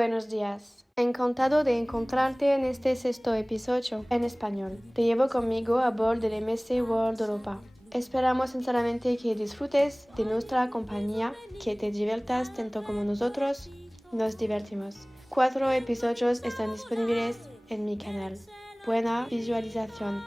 Buenos días. Encantado de encontrarte en este sexto episodio en español. Te llevo conmigo a bordo del MS World Europa. Esperamos sinceramente que disfrutes de nuestra compañía, que te diviertas tanto como nosotros nos divertimos. 4 episodios están disponibles en mi canal. Buena visualización.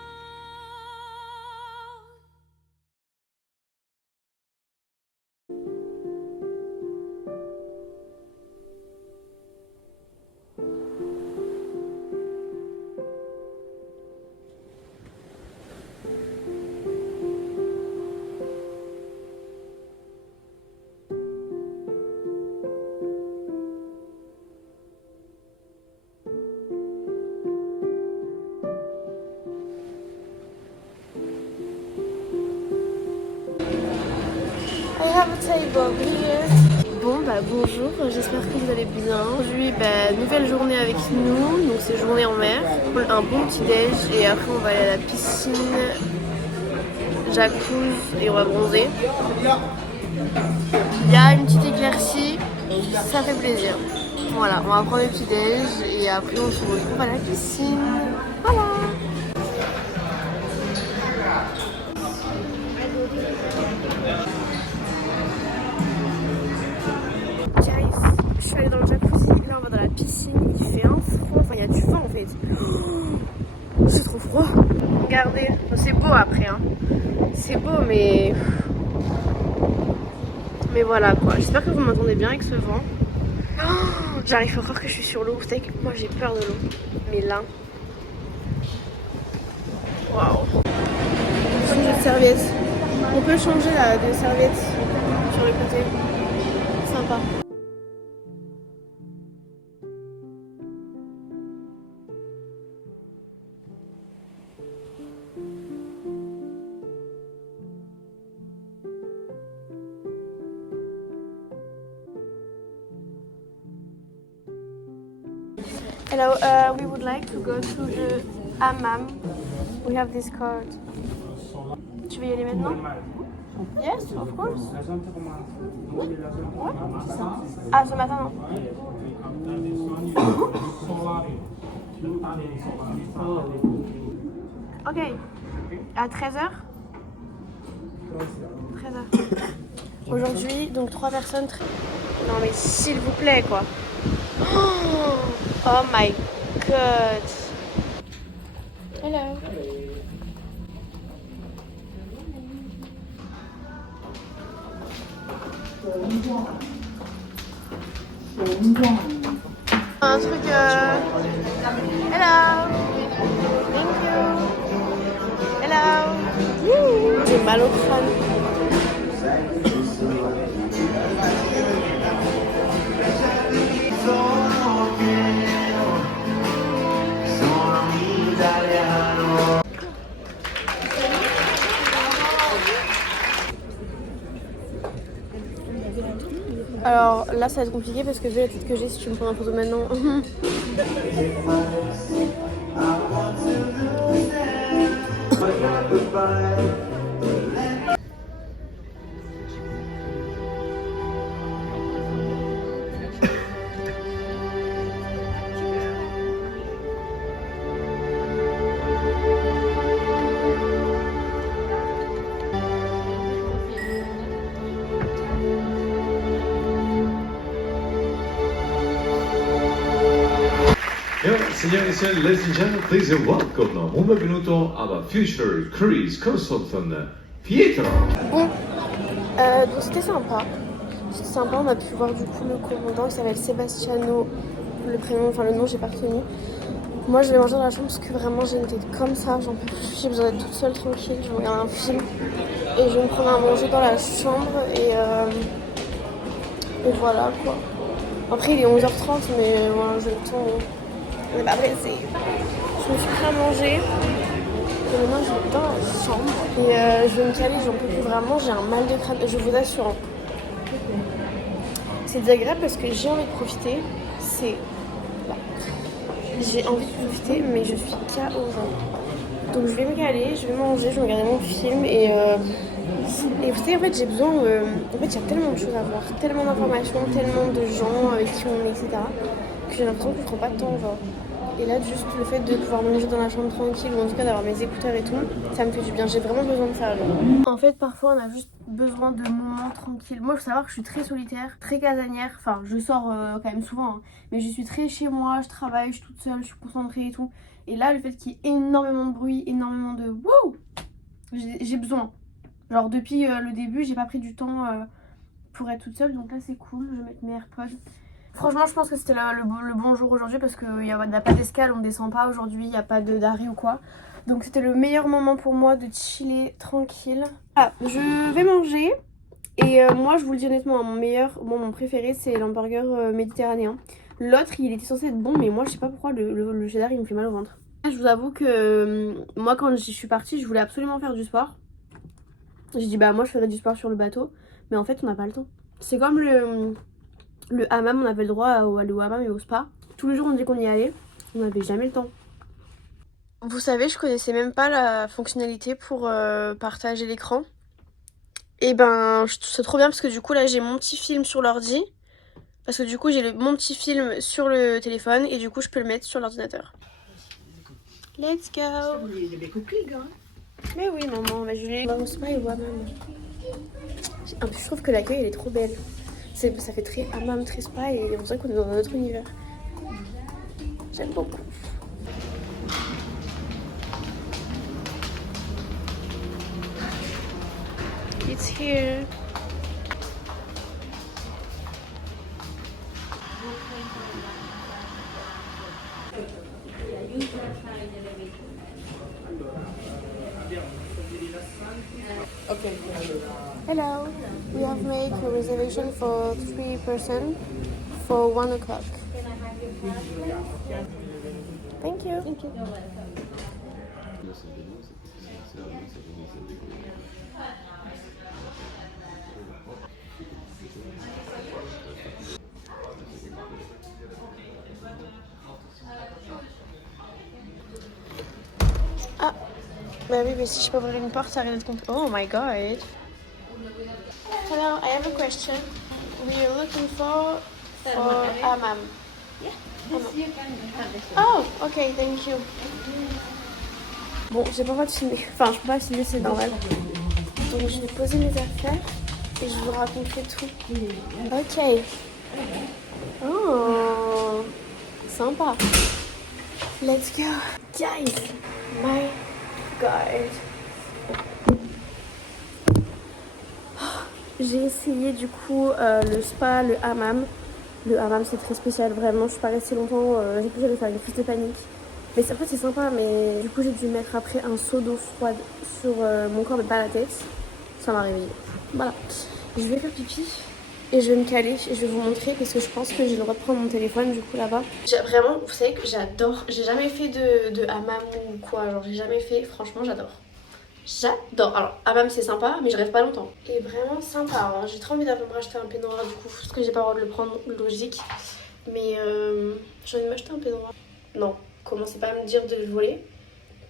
I have a table here. Bon bonjour, j'espère que vous allez bien. Aujourd'hui nouvelle journée avec nous, donc c'est journée en mer, un bon petit déj et après on va aller à la piscine, jacuzzi et on va bronzer. Il y a une petite éclaircie, ça fait plaisir. Voilà, on va prendre le petit déj et après on se retrouve à la piscine. Voilà. Je suis allée dans le jacuzzi, là on va dans la piscine, il fait un froid, enfin il y a du vent en fait. Oh, c'est trop froid. Regardez, c'est beau après hein. C'est beau mais voilà quoi. J'espère que vous m'entendez bien avec ce vent. Oh, j'arrive pas à croire que je suis sur l'eau. Vous savez que moi j'ai peur de l'eau. Mais là. Waouh. Changer de serviette. On peut changer là de serviette sur le côté. Sympa. Hello, we would like to go to the hammam. We have this card. Tu veux y aller maintenant? Yes, of course. Ouais, c'est ça. Ah, ce matin, non. Ok. À 13h? 13h. Aujourd'hui, donc 3 personnes. Non mais s'il vous plaît quoi. Oh my god. Hello. Un truc Hello. Thank you. Hello. J'ai mal au crâne. Alors là ça va être compliqué parce que vu la tête que j'ai si tu me prends une photo maintenant. Signore e signori, ladies and gentlemen, please welcome, un benvenuto alla Future Cruise Consultant Pietro. Bon, donc c'était sympa. On a pu voir du coup le commandant qui s'appelle Sebastiano, le prénom, enfin le nom j'ai pas retenu. Moi je vais manger dans la chambre parce que vraiment j'ai une tête comme ça, j'en peux plus, j'ai besoin d'être toute seule tranquille, je vais regarder un film et je vais me prendre à manger dans la chambre et voilà quoi. Après il est 11h30 mais voilà j'ai le temps. On est pas pressé. Je me suis pris à manger. Et maintenant je vais dans la chambre. Et je vais me caler, j'en peux plus vraiment, j'ai un mal de crâne, je vous assure. C'est désagréable parce que j'ai envie de profiter. C'est là. J'ai envie de profiter mais je suis KO. Donc je vais me caler, je vais manger, je vais regarder mon film et vous savez en fait j'ai besoin en fait il y a tellement de choses à voir, tellement d'informations, tellement de gens avec qui on est, etc. que j'ai l'impression que je prends pas de temps, genre. Et là, juste le fait de pouvoir manger dans la chambre tranquille, ou en tout cas d'avoir mes écouteurs et tout, ça me fait du bien. J'ai vraiment besoin de ça, genre. En fait, parfois, on a juste besoin de moments tranquilles. Moi, il faut savoir que je suis très solitaire, très casanière. Enfin, je sors quand même souvent, hein. Mais je suis très chez moi, je travaille, je suis toute seule, je suis concentrée et tout. Et là, le fait qu'il y ait énormément de bruit, énormément de wouh, j'ai besoin. Genre, depuis le début, j'ai pas pris du temps pour être toute seule. Donc là, c'est cool. Je vais mettre mes AirPods. Franchement, je pense que c'était le bon jour aujourd'hui parce qu'il n'y a pas d'escale, on ne descend pas aujourd'hui, il n'y a pas d'arrêt ou quoi. Donc c'était le meilleur moment pour moi de chiller tranquille. Ah, je vais manger et moi je vous le dis honnêtement, mon préféré c'est l'hamburger méditerranéen. L'autre il était censé être bon mais moi je sais pas pourquoi le cheddar il me fait mal au ventre. Je vous avoue que moi quand je suis partie je voulais absolument faire du sport. J'ai dit bah moi je ferai du sport sur le bateau mais en fait on n'a pas le temps. C'est comme le hammam, on avait le droit à aller au hammam et au spa. Tous les jours on disait qu'on y allait, on n'avait jamais le temps. Vous savez, je connaissais même pas la fonctionnalité pour partager l'écran. Et ben, je trouve ça trop bien parce que du coup là j'ai mon petit film sur l'ordi. Parce que du coup j'ai mon petit film sur le téléphone et du coup je peux le mettre sur l'ordinateur. Let's go. Mais oui maman, mais je l'ai. On va au spa et au hammam. En plus je trouve que l'accueil elle est trop belle. Ça fait très hammam, très spa et on dirait qu'on est dans un autre univers. J'aime beaucoup. It's here. Okay. Hello, we have made a reservation for 3 persons for 1 o'clock. Thank you. Thank you. Ah, bah oui, mais si je peux ouvrir une porte, ça risque d'être compliqué. Oh my god. Hello, I have a question. We are looking for hammam. Oh, okay, thank you. Bon, j'ai pas le droit de filmer. Enfin, je peux pas filmer, c'est normal. Donc, je vais poser mes affaires et je vous raconterai tout. Ok. Oh, sympa. Let's go. Guys, my god. J'ai essayé du coup le spa, le hammam. Le hammam c'est très spécial, vraiment. Je suis pas restée longtemps. J'ai pu aller faire une crise de panique. Mais en fait c'est sympa, mais du coup j'ai dû mettre après un seau d'eau froide sur mon corps mais pas la tête. Ça m'a réveillée. Voilà. Je vais faire pipi et je vais me caler et je vais vous montrer parce que je pense que j'ai le droit de prendre mon téléphone du coup là-bas. Vraiment, vous savez que j'adore. J'ai jamais fait de hammam ou quoi. Genre j'ai jamais fait. Franchement j'adore. J'adore. Alors, hammam c'est sympa, mais je reste pas longtemps. Et vraiment sympa. Alors, j'ai trop envie d'aller me racheter un peignoir du coup, parce que j'ai pas le droit de le prendre, logique. Mais j'ai envie de m'acheter un peignoir. Non, commencez pas à me dire de le voler.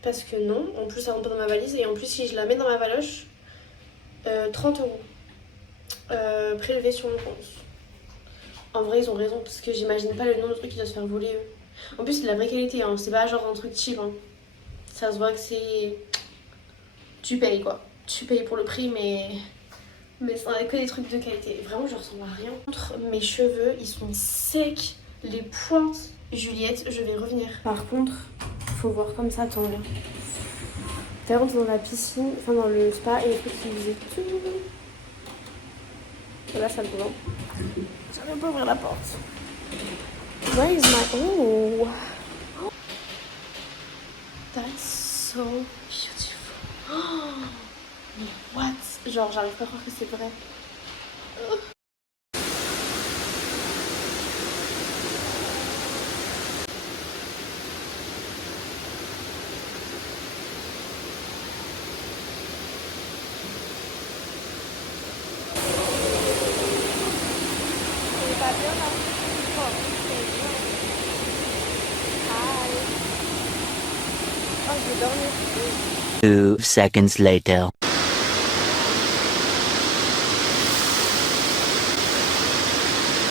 Parce que non, en plus ça rentre pas dans ma valise. Et en plus, si je la mets dans ma valoche, 30 € prélevés sur mon compte. En vrai, ils ont raison, parce que j'imagine pas le nombre de trucs qui doivent se faire voler eux. En plus, c'est de la vraie qualité, hein. C'est pas genre un truc cheap. Hein. Ça se voit que c'est. Tu payes quoi. Tu payes pour le prix mais ça n'a que des trucs de qualité. Vraiment je ressemble à rien. Contre mes cheveux, ils sont secs, les pointes. Juliette, je vais revenir. Par contre, faut voir comme ça ton lien. T'as rentré dans la piscine, enfin dans le spa et les trucs qui faisaient tout. Et là ça me prend. J'arrive pas à ouvrir la porte. Where is my... Oh! That's so beautiful. Oh, mais what? Genre j'arrive pas à croire que c'est vrai. C'est pas bien là. Oh, c'est bien. Hi. Oh, je vais dormir. 2 seconds later.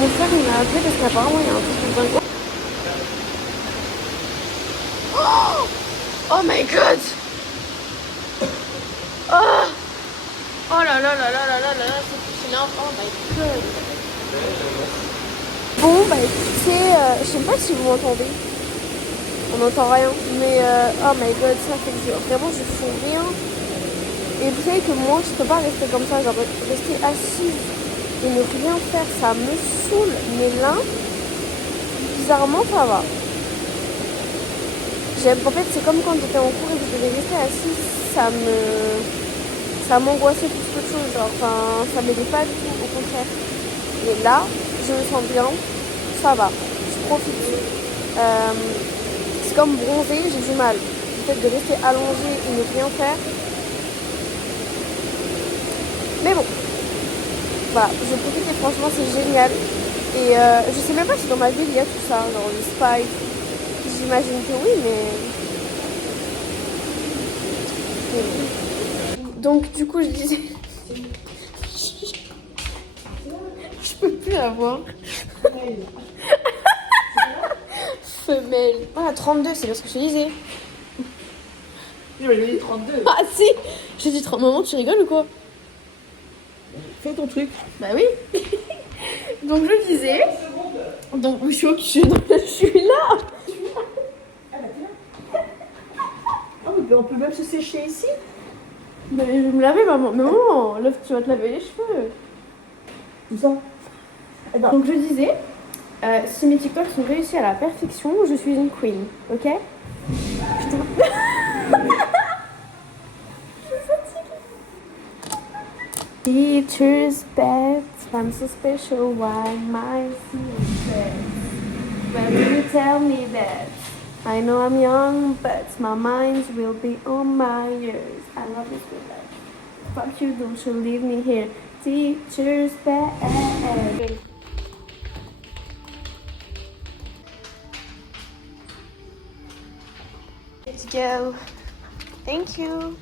Mon frère il m'a appelé parce qu'apparemment il y a un truc de dingue. Oh my god. Oh. Oh là là là là là là là, c'est énorme. Oh my god. Bon bah écoutez, je sais pas si vous m'entendez. On n'entend rien. Mais oh my god, ça fait dur. Vraiment je fous rien. Et vous savez que moi je peux pas rester comme ça, genre rester assise et ne rien faire, ça me saoule. Mais là, bizarrement ça va. En fait c'est comme quand j'étais en cours et que je devais rester assise, ça m'angoissait plus qu'autre chose, genre, enfin, ça m'aidait pas du tout, au contraire. Mais là, je me sens bien, ça va, je profite. C'est comme bronzer, j'ai du mal. Le fait de rester allongée et ne rien faire. Mais bon, voilà, je profite et franchement, c'est génial. Et je sais même pas si dans ma ville il y a tout ça, genre le spa et tout. J'imagine que oui, mais... Donc du coup je disais... Je peux plus la voir. Femelle. Ah 32, c'est parce que je te disais. J'ai dit 32. Ah si. J'ai dit 30. Maman, tu rigoles ou quoi? Fais ton truc. Bah oui. Donc je disais... Donc je suis là. Oh, mais on peut même se sécher ici. Mais je vais me laver, maman. Mais maman, là, tu vas te laver les cheveux. Où ça? Donc je disais, si mes TikToks sont réussis à la perfection, je suis une queen, ok? Putain. Je suis fatiguée. Teacher's pet, I'm so special, why my secret? When you tell me that I know I'm young, but my mind will be on my ears. I love this with that. Fuck you, don't you leave me here. Teacher's pet. Let's go. Thank you.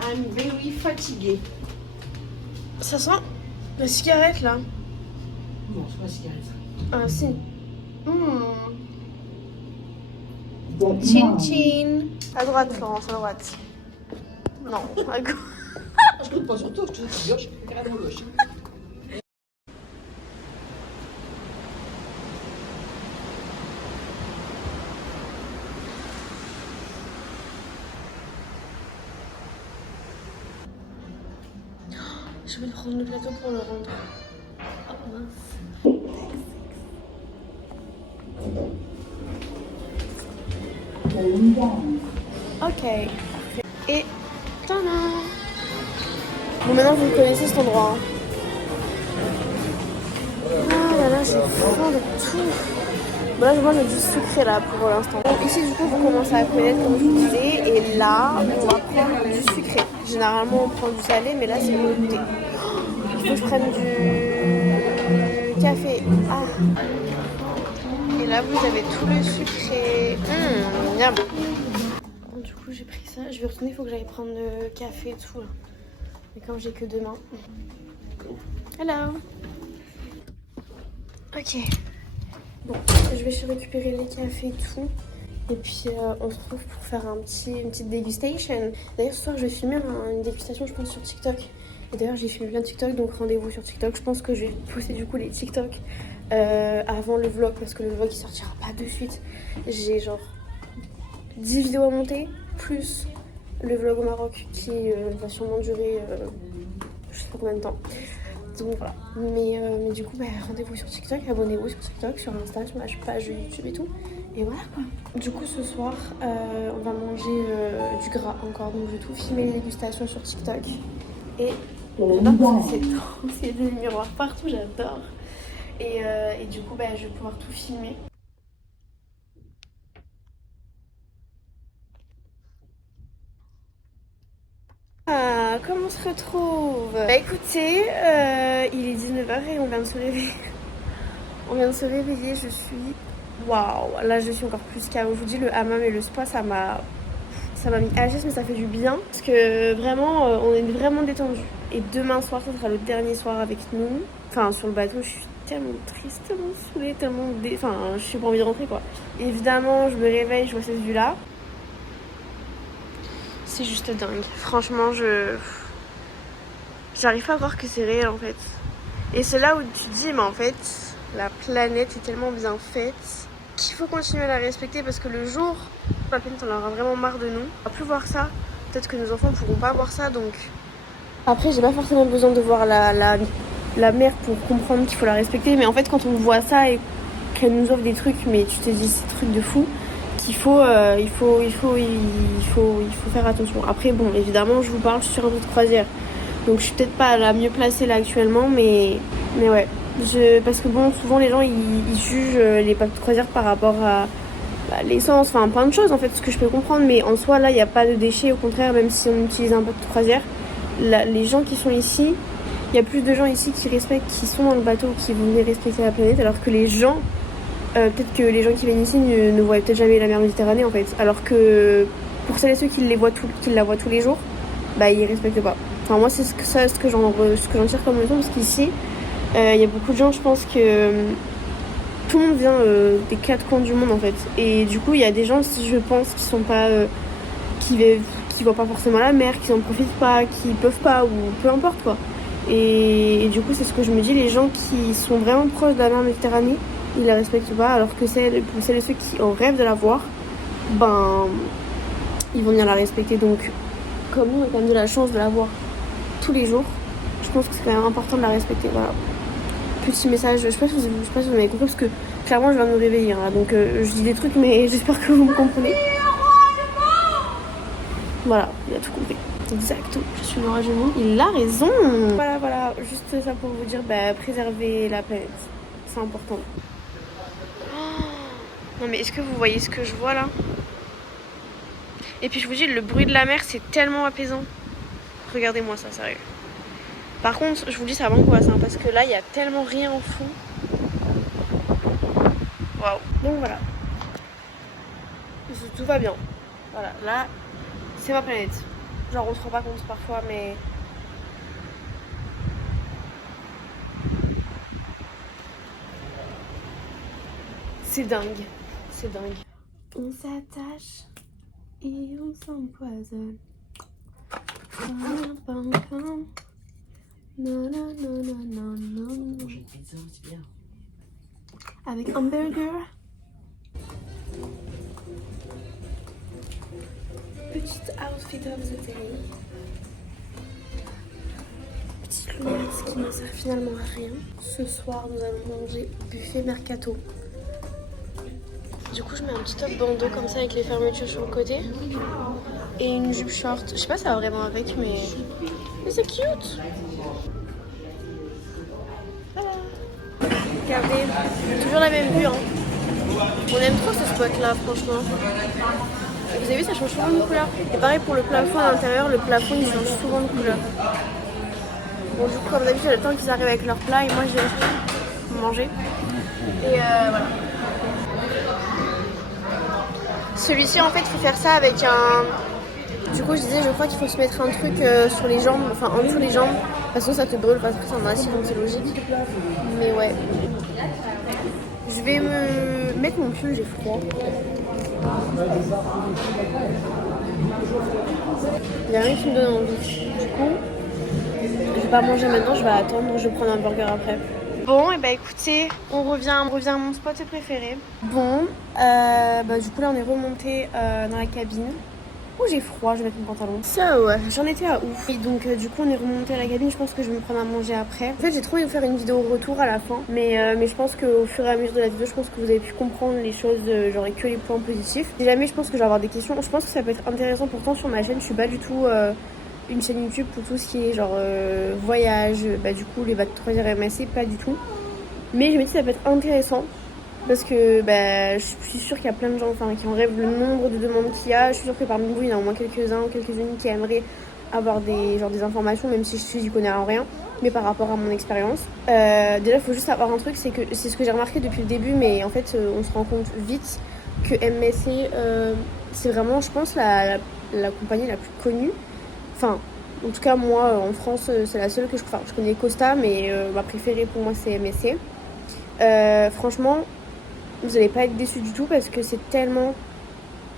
I'm very fatiguée. Ça sent la cigarette là. Non, c'est pas la cigarette ça. Ah si. Chin chin. À droite, Florence, à droite. Non, à gauche. Je compte pas sur toi, je te dis à gauche, regarde à gauche. Je vais prendre le plateau pour le rendre. Oh mince. Ok. Et tada. Bon maintenant vous connaissez cet endroit. Hein. Ah là là, j'ai faim de tout. Bon là je mange du sucré là pour l'instant. Bon, ici du coup vous commencez à connaître comme je vous disais. Et là on va prendre du sucré. Généralement on prend du salé mais là c'est pour le goûter. Il faut que je prenne du café. Ah. Et là vous avez tout le sucré. Miam. Bon, du coup j'ai pris ça. Je vais retourner, il faut que j'aille prendre le café et tout là. Mais comme j'ai que 2 mains. Hello. Ok. Bon, je vais récupérer les cafés et tout. Et puis on se retrouve pour faire une petite dégustation. D'ailleurs ce soir je vais filmer une dégustation je pense sur TikTok. Et d'ailleurs j'ai filmé plein de TikTok donc rendez-vous sur TikTok. Je pense que je vais poster du coup les TikTok avant le vlog parce que le vlog il sortira pas de suite. J'ai genre 10 vidéos à monter plus le vlog au Maroc qui va sûrement durer je sais pas combien de temps. Donc voilà, mais du coup rendez-vous sur TikTok, abonnez-vous sur TikTok, sur Insta, sur ma page YouTube et tout. Et voilà quoi. Du coup ce soir on va manger du gras encore, donc je vais tout filmer les dégustations sur TikTok. Et j'adore c'est des miroirs partout, j'adore. Et du coup je vais pouvoir tout filmer. Ah, comment on se retrouve? Bah écoutez, il est 19h et on vient de se réveiller. On vient de se réveiller, je suis... Waouh, là je suis encore plus KO. Je vous dis, le hammam et le spa, ça m'a Ça m'a mis HS, mais ça fait du bien. Parce que vraiment, on est vraiment détendus. Et demain soir, ça sera le dernier soir avec nous. Enfin, sur le bateau, je suis tellement triste, tellement saoulée, tellement... Enfin, je suis pas envie de rentrer, quoi. Évidemment, je me réveille, je vois cette vue-là. C'est juste dingue. Franchement, j'arrive pas à croire que c'est réel, en fait. Et c'est là où tu te dis, mais en fait, la planète est tellement bien faite qu'il faut continuer à la respecter parce que le jour où la planète en aura vraiment marre de nous, on va plus voir ça. Peut-être que nos enfants pourront pas voir ça, donc... Après, j'ai pas forcément besoin de voir la mer pour comprendre qu'il faut la respecter, mais en fait, quand on voit ça et qu'elle nous offre des trucs, mais tu te dis, c'est trucs de fou, qu'il faut faire attention. Après, bon, évidemment, je vous parle sur un bateau de croisière. Donc je suis peut-être pas la mieux placée là actuellement, mais ouais. Parce que bon, souvent les gens ils jugent les bateaux de croisière par rapport à l'essence, enfin plein de choses en fait, ce que je peux comprendre. Mais en soi là, il n'y a pas de déchets, au contraire, même si on utilise un bateau de croisière, les gens qui sont ici, il y a plus de gens ici qui respectent, qui sont dans le bateau, qui vont venir respecter la planète, alors que les gens, peut-être que les gens qui viennent ici ne voient peut-être jamais la mer Méditerranée en fait. Alors que pour celles et ceux qui la voient tous les jours, bah ils respectent pas. Enfin, moi, c'est ce que j'en tire comme leçon, parce qu'ici, il y a beaucoup de gens, je pense que tout le monde vient des quatre coins du monde, en fait. Et du coup, il y a des gens, je pense, qui sont pas... qui voient pas forcément la mer, qui n'en profitent pas, qui peuvent pas, ou peu importe, quoi. Et du coup, c'est ce que je me dis, les gens qui sont vraiment proches de la mer Méditerranée, ils la respectent pas, alors que pour celles et ceux qui en rêvent de la voir, ben, ils vont venir la respecter. Donc, comme nous, on a quand même de la chance de la voir tous les jours, je pense que c'est quand même important de la respecter. Voilà. Petit message, je sais pas si vous m'avez compris, parce que clairement je viens de me réveiller, hein, donc je dis des trucs, mais j'espère que vous me comprenez. Voilà, il a tout compris. Exactement, je suis le roi du monde, il a raison. Voilà, juste ça pour vous dire, préserver la planète, c'est important. Non mais est-ce que vous voyez ce que je vois là? Et puis je vous dis, le bruit de la mer, c'est tellement apaisant. Regardez-moi ça, sérieux. Par contre, je vous dis, ça m'angoisse, hein, parce que là, il y a tellement rien en fond. Waouh. Donc voilà. Tout va bien. Voilà, là, c'est ma planète. Genre, on se rend pas compte parfois, mais... C'est dingue. C'est dingue. On s'attache et on s'empoisonne. Non. Manger une pizza, c'est bien. Avec hamburger. Petite outfit of the day. Petite lunette qui ne sert finalement à rien. Ce soir, nous allons manger buffet mercato. Du coup, je mets un petit top bandeau comme ça avec les fermetures sur le côté. Et une jupe short. Je sais pas si ça va vraiment avec, mais c'est cute. Voilà. Regardez, toujours la même vue, hein. On aime trop ce spot là, franchement. Vous avez vu, ça change souvent de couleur. Et pareil pour le plafond à l'intérieur, le plafond il change souvent de couleur. Bon, du coup, comme d'habitude, le temps qu'ils arrivent avec leur plat et moi je vais manger. Et voilà. Celui-ci, en fait, il faut faire ça avec un... Du coup, je disais, je crois qu'il faut se mettre un truc sur les jambes, enfin en dessous les jambes. De toute façon, ça te brûle parce que c'est en acier, donc c'est logique. Mais ouais. Je vais me mettre mon pull, j'ai froid. Il n'y a rien qui me donne envie. Du coup, je vais pas manger maintenant, je vais attendre, je vais prendre un burger après. Bon, et écoutez, on revient à mon spot préféré. Bon, du coup là on est remonté dans la cabine. Oh, j'ai froid, je vais mettre mon pantalon. Ça, ouais, j'en étais à ouf. Et donc, du coup, on est remonté à la cabine. Je pense que je vais me prendre à manger après. En fait, j'ai trop envie de faire une vidéo retour à la fin. Mais je pense qu'au fur et à mesure de la vidéo, je pense que vous avez pu comprendre les choses. J'aurai que les points positifs. Si jamais je pense que je vais avoir des questions, je pense que ça peut être intéressant. Pourtant, sur ma chaîne, je suis pas du tout une chaîne YouTube pour tout ce qui est genre voyage. Du coup, les bateaux de croisière MSC, pas du tout. Mais je me dis que ça peut être intéressant. Parce que je suis sûre qu'il y a plein de gens qui en rêvent le nombre de demandes qu'il y a. Je suis sûre que parmi vous, il y en a au moins quelques-uns ou quelques-unes qui aimeraient avoir des informations, même si j'y connais en rien, mais par rapport à mon expérience. Déjà, il faut juste savoir un truc, c'est que c'est ce que j'ai remarqué depuis le début, mais en fait, on se rend compte vite que MSC, c'est vraiment, je pense, la compagnie la plus connue. Enfin, en tout cas, moi, en France, c'est la seule que je... Enfin, je connais Costa, mais ma préférée pour moi, c'est MSC. Franchement, vous allez pas être déçus du tout parce que c'est tellement...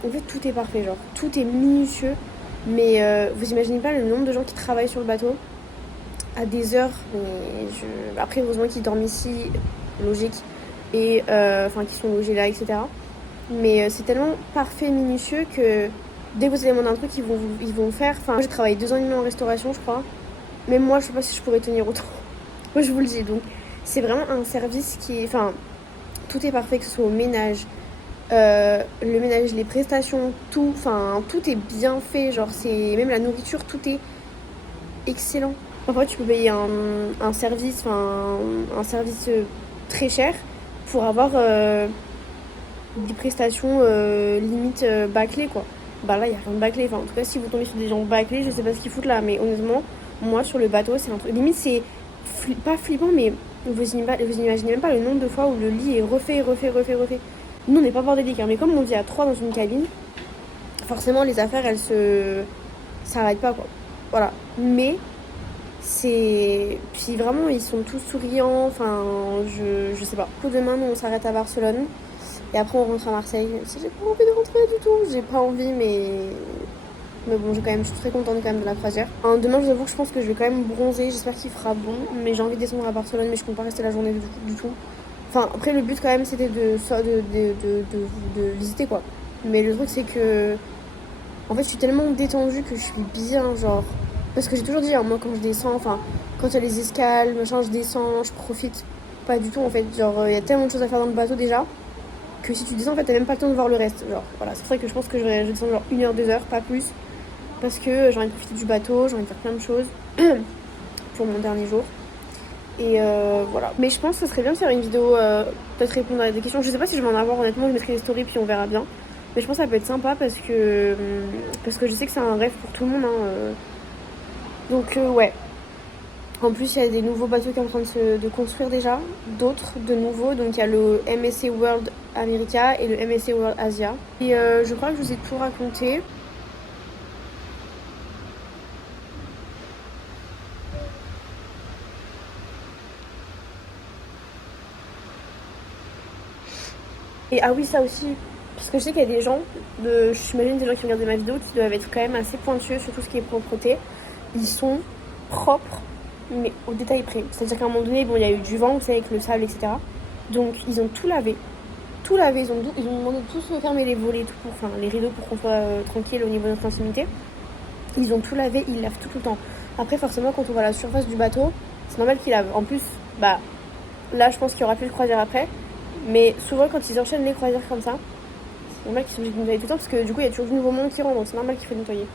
En fait, tout est parfait, genre. Tout est minutieux. Mais vous imaginez pas le nombre de gens qui travaillent sur le bateau à des heures. Après, heureusement qu'ils dorment ici, logique. Et enfin, qui sont logés là, etc. Mais c'est tellement parfait, minutieux que dès que vous allez demander un truc, ils vont faire. Enfin, moi, j'ai travaillé 2 ans et demi en restauration, je crois. Même moi, je sais pas si je pourrais tenir autant. Moi, je vous le dis. Donc, c'est vraiment un service qui est... Enfin, tout est parfait, que ce soit au ménage, le ménage, les prestations, tout. Enfin, tout est bien fait. Genre, c'est... Même la nourriture, tout est excellent. Parfois, tu peux payer un service, enfin, un service très cher pour avoir des prestations limite bâclées, quoi. Bah là, il n'y a rien de bâclé. Enfin, en tout cas, si vous tombez sur des gens bâclés, je sais pas ce qu'ils foutent là. Mais honnêtement, moi, sur le bateau, c'est un truc... Limite, c'est pas flippant, mais vous imaginez même pas le nombre de fois où le lit est refait. Nous, on n'est pas bordélique, hein, mais comme on vit à 3 dans une cabine, forcément, les affaires, elles s'arrêtent pas, quoi. Voilà. Mais c'est... Puis vraiment, ils sont tous souriants. Enfin, je sais pas. Demain, nous, on s'arrête à Barcelone. Et après, on rentre à Marseille. Si j'ai pas envie de rentrer du tout. J'ai pas envie, mais bon, je suis très contente quand même de la croisière. Demain, je vous avoue que je pense que je vais quand même bronzer. J'espère qu'il fera bon. Mais j'ai envie de descendre à Barcelone, mais je compte pas rester la journée du tout. Enfin, après, le but quand même, c'était de visiter, quoi. Mais le truc, c'est que... En fait, je suis tellement détendue que je suis bien, genre... Parce que j'ai toujours dit, hein, moi, quand je descends, enfin, quand il y a les escales, machin, je descends, je profite pas du tout, en fait. Genre, il y a tellement de choses à faire dans le bateau, déjà, que si tu descends, en fait, t'as même pas le temps de voir le reste. Genre, voilà, c'est pour ça que je pense que je vais descendre genre 1 heure, 2 heures, pas plus. Parce que j'ai envie de profiter du bateau, j'ai envie de faire plein de choses pour mon dernier jour. Et voilà. Mais je pense que ce serait bien de faire une vidéo, peut-être répondre à des questions. Je sais pas si je vais en avoir, honnêtement, je mettrai les stories, puis on verra bien. Mais je pense que ça peut être sympa parce que je sais que c'est un rêve pour tout le monde, hein. Donc ouais. En plus, il y a des nouveaux bateaux qui sont en train de construire déjà, d'autres de nouveaux. Donc il y a le MSC World America et le MSC World Asia. Et je crois que je vous ai tout raconté. Et ah oui, ça aussi, parce que je sais qu'il y a des gens, j'imagine des gens qui regardent ma vidéo qui doivent être quand même assez pointueux sur tout ce qui est propreté. Ils sont propres, mais au détail près. C'est-à-dire qu'à un moment donné, bon, il y a eu du vent, vous savez, avec le sable, etc. Donc ils ont tout lavé. Tout lavé, ils ont demandé de tous fermer les volets, les rideaux pour qu'on soit tranquille au niveau de notre intimité. Ils ont tout lavé, ils lavent tout le temps. Après, forcément, quand on voit la surface du bateau, c'est normal qu'ils lavent. En plus, bah, là, je pense qu'il y aura plus de croisière après. Mais souvent, quand ils enchaînent les croisières comme ça, c'est normal qu'ils sont obligés de nettoyer tout le temps parce que du coup, il y a toujours du nouveau monde qui rentre, donc c'est normal qu'il faut nettoyer.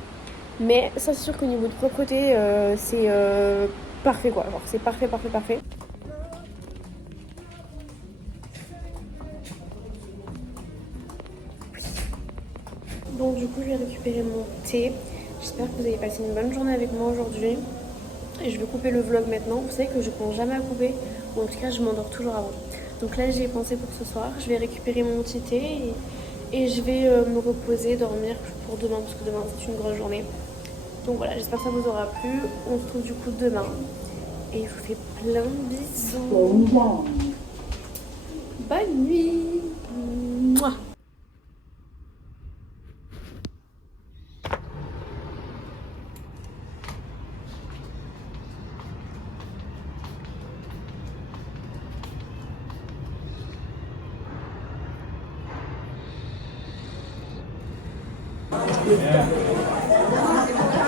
Mais ça, c'est sûr qu'au niveau de propreté, c'est parfait, quoi. Alors, c'est parfait. Donc, du coup, je vais récupérer mon thé. J'espère que vous avez passé une bonne journée avec moi aujourd'hui. Et je vais couper le vlog maintenant. Vous savez que je ne pense jamais à couper, ou en tout cas, je m'endors toujours avant. Donc là, j'y ai pensé pour ce soir. Je vais récupérer mon petit thé et je vais me reposer, dormir pour demain, parce que demain, c'est une grosse journée. Donc voilà, j'espère que ça vous aura plu. On se retrouve du coup demain. Et je vous fais plein de bisous. Bonne nuit. Mouah.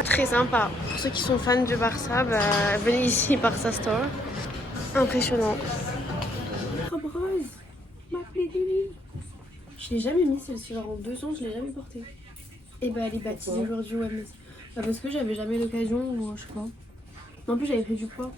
Très sympa. Pour ceux qui sont fans du Barça, bah, venez ici, Barça Store. Impressionnant. Robe rose, ma plaie du lit. Je l'ai jamais mis celle-ci, genre en 2 ans, je l'ai jamais portée. Et bah elle est baptisée aujourd'hui, ouais, mais... Bah, parce que j'avais jamais l'occasion, ou je sais pas. En plus j'avais pris du poids.